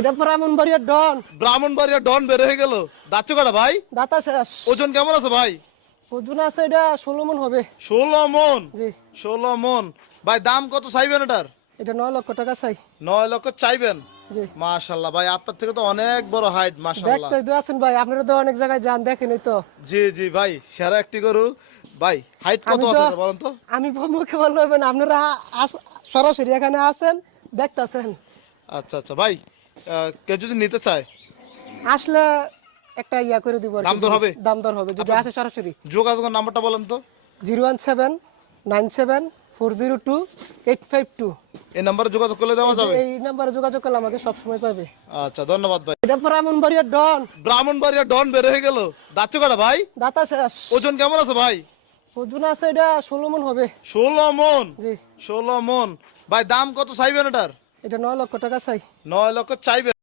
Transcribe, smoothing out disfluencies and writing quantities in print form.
এটা ব্রাহ্মণবাড়িয়ার ডন। ব্রাহ্মণবাড়িয়া ডন বের হয়ে গেল। দাঁত কটা ভাই? দাতা শেষ। ওজন কেমন আছে ভাই? ওজন আছে এটা 16 মণ হবে। 16 মন। জি। 16 মন। ভাই দাম কত চাইবেন এটার? এটা 9 লক্ষ টাকা চাই। 9 লক্ষ চাইবেন? জি। মাশাআল্লাহ ভাই, আপনার থেকে তো অনেক বড় হাইট, মাশাআল্লাহ। দেখতে তো আছেন ভাই, আপনারা তো অনেক জায়গায় যান, দেখেনই তো। জি জি ভাই, সেরা একটি গরু। ভাই হাইট কত আমি আছে তো এটা বলেন তো? আমি মুখে বলবো না, আপনারা সরাসরি এখানে আছেন, দেখতাছেন। আচ্ছা আচ্ছা ভাই, কেউ যদি নিতে চায় আসলে একটা ইয়া করে দিব আর কি। দাম দর হবে? দাম দর হবে যদি আপনার আসে সরাসরি। যোগাযোগের নাম্বারটা বলেন তো। 01797402852। এই নাম্বারে যোগাযোগ করলে দেওয়া যাবে? এই নাম্বারে যোগাযোগ করলে আমাকে সব সময় পাবে। আচ্ছা ধন্যবাদ ভাই। এটা ব্রাহ্মণবাড়িয়ার ডন। ব্রাহ্মণবাড়িয়া ডন বের হয়ে গেল। দাঁত কটা ভাই? দাতা শেষ। ওজন কেমন আছে ভাই? ওজন আছে এটা 16 মণ হবে। 16 মন। জি। 16 মন। ভাই দাম কত চাইবেন এটার? এটা 9 লক্ষ টাকা চাই। 9 লক্ষ চাইবেন?